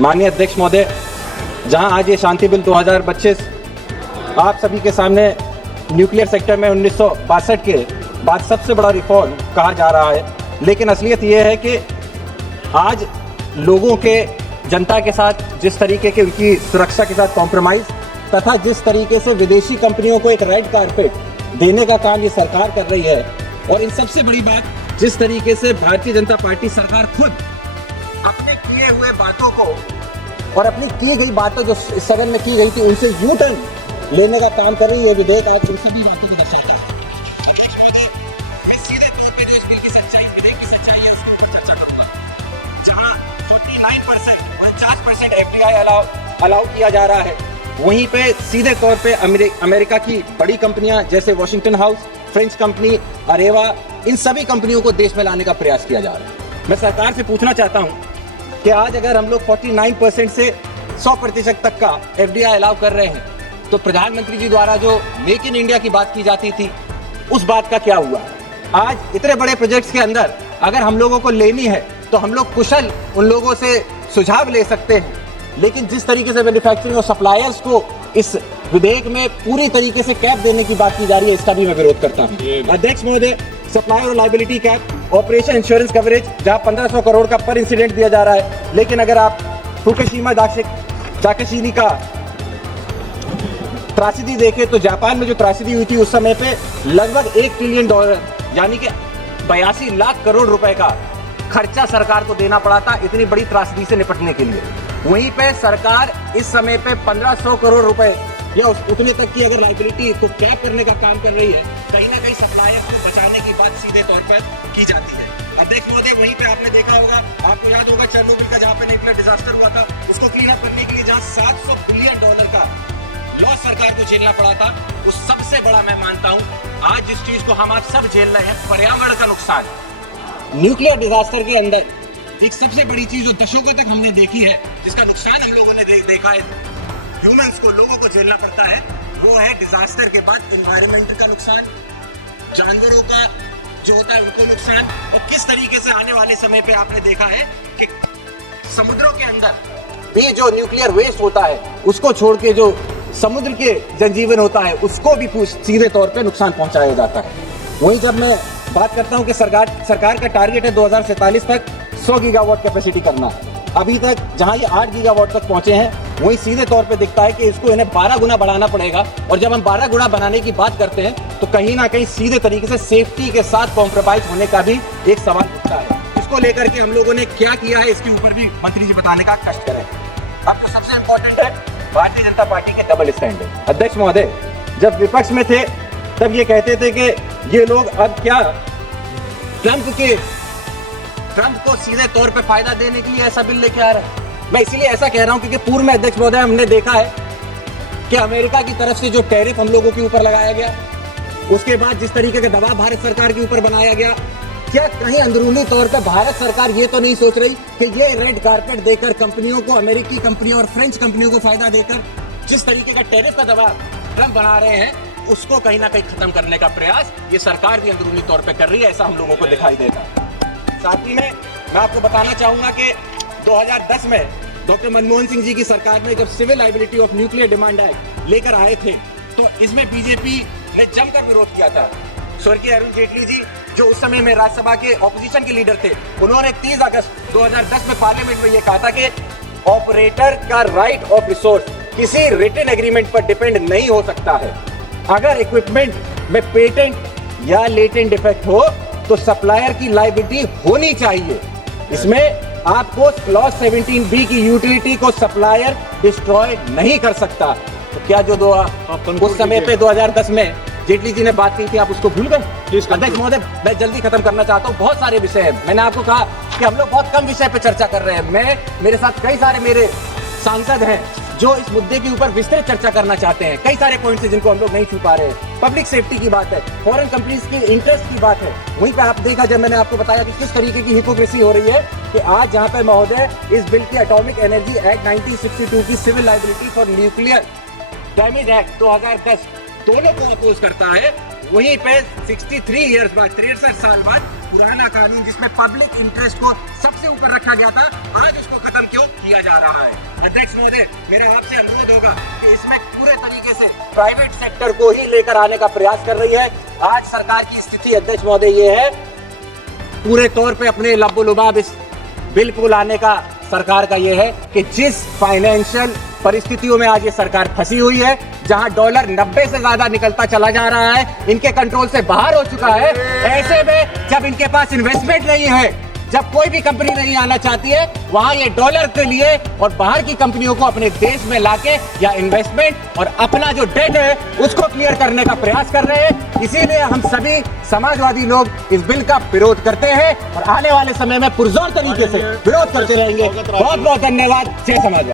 माननीय अध्यक्ष महोदय, जहां आज ये शांति बिल 2025 आप सभी के सामने न्यूक्लियर सेक्टर में 1962 के बाद सबसे बड़ा रिफॉर्म कहा जा रहा है, लेकिन असलियत ये है कि आज लोगों के, जनता के साथ जिस तरीके के उनकी सुरक्षा के साथ कॉम्प्रोमाइज़ तथा जिस तरीके से विदेशी कंपनियों को एक रेड कारपेट देने का काम ये सरकार कर रही है, और इन सबसे बड़ी बात, जिस तरीके से भारतीय जनता पार्टी सरकार खुद अपने किए हुए बातों को और अपनी की गई बातों जो इस सदन में की गई थी उनसे यू टर्न लेने का काम कर रही है। विधेयक आज उन सभी बातों को दर्शाता है। सीधे तौर पे देश की सच्चाई, विधेयक की सच्चाई है, उसके ऊपर चर्चा करूंगा। जहां 49% FDI अलाउ किया जा रहा है, वहीं पे सीधे तौर पे अमेरिका की बड़ी कंपनियां जैसे Washington house, French company Areva, इन सभी कंपनियों को देश में लाने का प्रयास किया जा रहा है। मैं सरकार से पूछना चाहता हूं कि आज अगर हम लोग 49% से 100% तक का FDI अलाउ कर रहे हैं, तो प्रधानमंत्री जी द्वारा जो मेक इन इंडिया की बात की जाती थी, उस बात का क्या हुआ? आज इतने बड़े प्रोजेक्ट्स के अंदर अगर हम लोगों को लेनी है तो हम लोग कुशल उन लोगों से सुझाव ले सकते हैं, लेकिन जिस तरीके से मैन्युफैक्चरिंग और सप्लायर्स को इस विधेयक में पूरी तरीके से कैप देने की बात की जा रही है, इसका भी मैं विरोध करता हूँ। अध्यक्ष महोदय, supplier liability cap, operation insurance coverage, जहां 1500 करोड़ का पर इंसिडेंट दिया जा रहा है, लेकिन अगर आप फुकुशिमा दाकेशिनी का त्रासदी देखें तो जापान में जो त्रासदी हुई थी उस समय पे लगभग $1 ट्रिलियन यानी कि 82 लाख करोड़ रुपए का खर्चा सरकार को देना पड़ा था इतनी बड़ी त्रासदी से निपटने के लिए। वहीं पे सरकार इस समय पे 1500 करोड़ रुपए या उतने तक की अगर लायबिलिटी को कैप करने का काम कर रही है, कहीं ना कहीं सप्लायर को बचाने की बात सीधे तौर पर की जाती है। अध्यक्ष महोदय, वहीं पे आपने देखा होगा, आपको याद होगा चेरनोबिल का जहाँ पे न्यूक्लियर डिजास्टर हुआ था, उसको क्लीन अप करने के लिए जहाँ $700 बिलियन का लॉस सरकार को झेलना पड़ा था, उस सबसे बड़ा मैं मानता हूं आज जिस चीज को हम आज सब झेल रहे हैं, पर्यावरण का नुकसान। न्यूक्लियर डिजास्टर के अंदर एक सबसे बड़ी चीज जो दशकों तक हमने देखी है, जिसका नुकसान हम लोगों ने देखा है, ह्यूमंस को, लोगों को झेलना पड़ता है, वो है डिजास्टर के बाद एनवायरमेंट का नुकसान, जानवरों का जो होता है उनको नुकसान, और किस तरीके से आने वाले समय पे आपने देखा है कि समुद्रों के अंदर भी जो न्यूक्लियर वेस्ट होता है उसको छोड़ के जो समुद्र के जनजीवन होता है उसको भी सीधे तौर पे नुकसान पहुंचाया जाता है। वहीं जब मैं बात करता हूं कि सरकार का टारगेट है 2047 तक 100 गीगावाट कैपेसिटी करना, अभी तक जहां ये 8 गीगावाट तक पहुंचे हैं, वहीं सीधे तौर पे दिखता है कि इसको इन्हें 12 गुना बढ़ाना पड़ेगा। और जब हम 12 गुना बनाने की बात करते हैं तो कहीं ना कहीं सीधे तरीके से सेफ्टी के साथ कॉम्प्रोमाइज होने का भी एक सवाल उठता है। इसको लेकर के हम लोगों ने क्या किया है, इसके ऊपर भी मंत्री जी बताने का कष्ट करें। अब तो सबसे इंपॉर्टेंट है भारतीय जनता पार्टी के डबल स्टैंडर्ड। अध्यक्ष महोदय, जब विपक्ष में थे तब ये कहते थे कि ये लोग अब क्या ट्रंप को सीधे तौर पे फायदा देने के लिए ऐसा बिल लेके आ रहे हैं। मैं इसीलिए ऐसा कह रहा हूं क्योंकि पूर्व में अध्यक्ष महोदय हमने देखा है कि अमेरिका की तरफ से जो टैरिफ हम लोगों के ऊपर लगाया गया, उसके बाद जिस तरीके का दबाव भारत सरकार के ऊपर बनाया गया, क्या कहीं अंदरूनी तौर पे भारत सरकार ये तो नहीं सोच रही कि ये रेड कारपेट देकर कंपनियों को, अमेरिकी कंपनियों और फ्रेंच कंपनियों को फायदा देकर जिस तरीके का टैरिफ का दबाव ट्रंप बना रहे हैं, उसको कहीं ना कहीं खत्म करने का प्रयास ये सरकार भी अंदरूनी तौर पे कर रही है, ऐसा हम लोगों को दिखाई देता है। साथ ही में मैं आपको बताना चाहूंगा कि 2010 में डॉक्टर मनमोहन सिंह जी की सरकार ने जब civil liability of nuclear demand act लेकर आए थे, तो इसमें बीजेपी ने जमकर विरोध किया था। स्वर्गीय अरुण जेटली जी, जो उस समय में राज्यसभा के ऑपोजिशन के लीडर थे, उन्होंने 30 अगस्त 2010 में पार्लियामेंट में यह कहा था कि ऑपरेटर का राइट ऑफ रिसोर्स किसी रिटन एग्रीमेंट पर डिपेंड नहीं हो सकता है। अगर इक्विपमेंट में पेटेंट या लेटेंट डिफेक्ट हो तो सप्लायर की लायबिलिटी होनी चाहिए। इसमें आपको क्लॉज 17B की यूटिलिटी को सप्लायर डिस्ट्रॉय नहीं कर सकता। तो क्या जो उस समय पे 2010 में जेटली जी ने बात की थी, आप उसको भूल गए? अध्यक्ष महोदय, मैं जल्दी खत्म करना चाहता हूँ, बहुत सारे विषय हैं। मैंने आपको कहा कि हम लोग बहुत कम विषय पे चर्चा कर रहे हैं। मेरे साथ कई सारे मेरे सांसद हैं जो इस मुद्दे के ऊपर विस्तृत चर्चा करना चाहते हैं। कई सारे पॉइंट्स हैं जिनको हम लोग नहीं छू पा रहे हैं। पब्लिक सेफ्टी की बात है, फॉरेन कंपनीज की इंटरेस्ट की बात है। वहीं पे आप देखा, जब मैंने आपको बताया कि किस तरीके की हिपोक्रेसी हो रही है कि आज जहां पे महोदय इस बिल की एटॉमिक एनर्जी एक्ट 1962 की civil liability for nuclear damage act 2010 दोनों को अपोज करता है, वहीं पे 63 इयर्स बाद, 63 साल बाद पुराना कानून जिसमें पब्लिक इंटरेस्ट को सबसे ऊपर रखा गया था, आज उसको खत्म क्यों किया जा रहा है? अध्यक्ष महोदय, मेरा आपसे अनुरोध होगा कि इसमें पूरे तरीके से प्राइवेट सेक्टर को ही लेकर आने का प्रयास कर रही है। आज सरकार की स्थिति अध्यक्ष महोदय ये है, पूरे तौर पे अपने लबो-लुबाब इस बिल को लाने का सरकार का ये है कि जिस फाइनेंशियल परिस्थितियों में आज ये सरकार फंसी हुई है, जहां डॉलर 90 से ज्यादा निकलता चला जा रहा है, इनके कंट्रोल से बाहर हो चुका है, ऐसे में जब इनके पास इन्वेस्टमेंट नहीं है, जब कोई भी कंपनी नहीं आना चाहती है, वहां ये डॉलर के लिए और बाहर की कंपनियों को अपने देश में लाके या इन्वेस्टमेंट और अपना जो डेट है उसको क्लियर करने का प्रयास कर रहे हैं। इसीलिए हम सभी समाजवादी लोग इस बिल का विरोध करते हैं और आने वाले समय में पुरजोर तरीके से विरोध करते रहेंगे। बहुत बहुत धन्यवाद। जय समाजवाद।